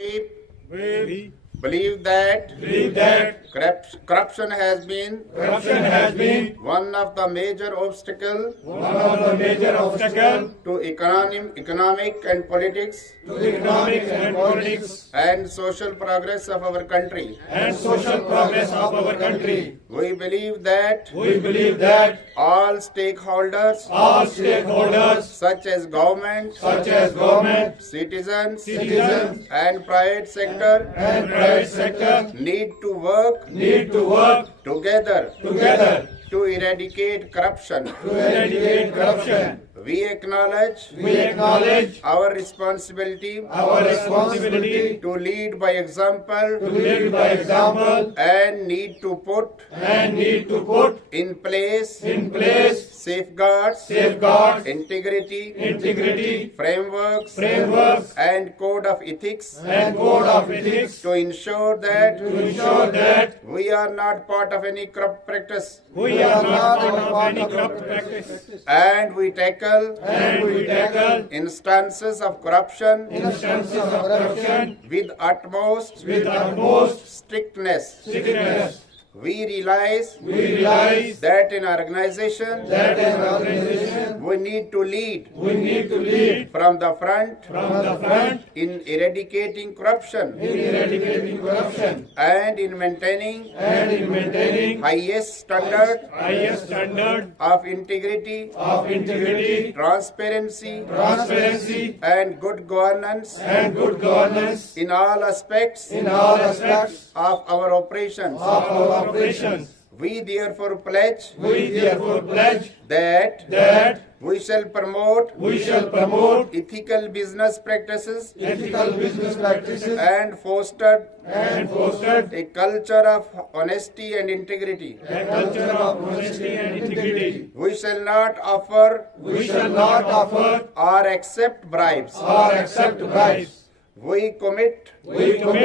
We believe that corruption has been one of the major obstacles to economic and politics and social progress of our country. We believe that all stakeholders such as government, citizens, and private sector need to work together to eradicate corruption. We acknowledge our responsibility to lead by example and need to put in place safeguards, integrity, frameworks, and code of ethics to ensure that we are not part of any corrupt practice. And we tackle instances of corruption with utmost strictness. We realize that in our organization we need to lead from the front in eradicating corruption and in maintaining highest standard of integrity, transparency, and good governance in all aspects of our operations. We therefore pledge that we shall promote ethical business practices and foster a culture of honesty and integrity. We shall not offer or accept bribes. We commit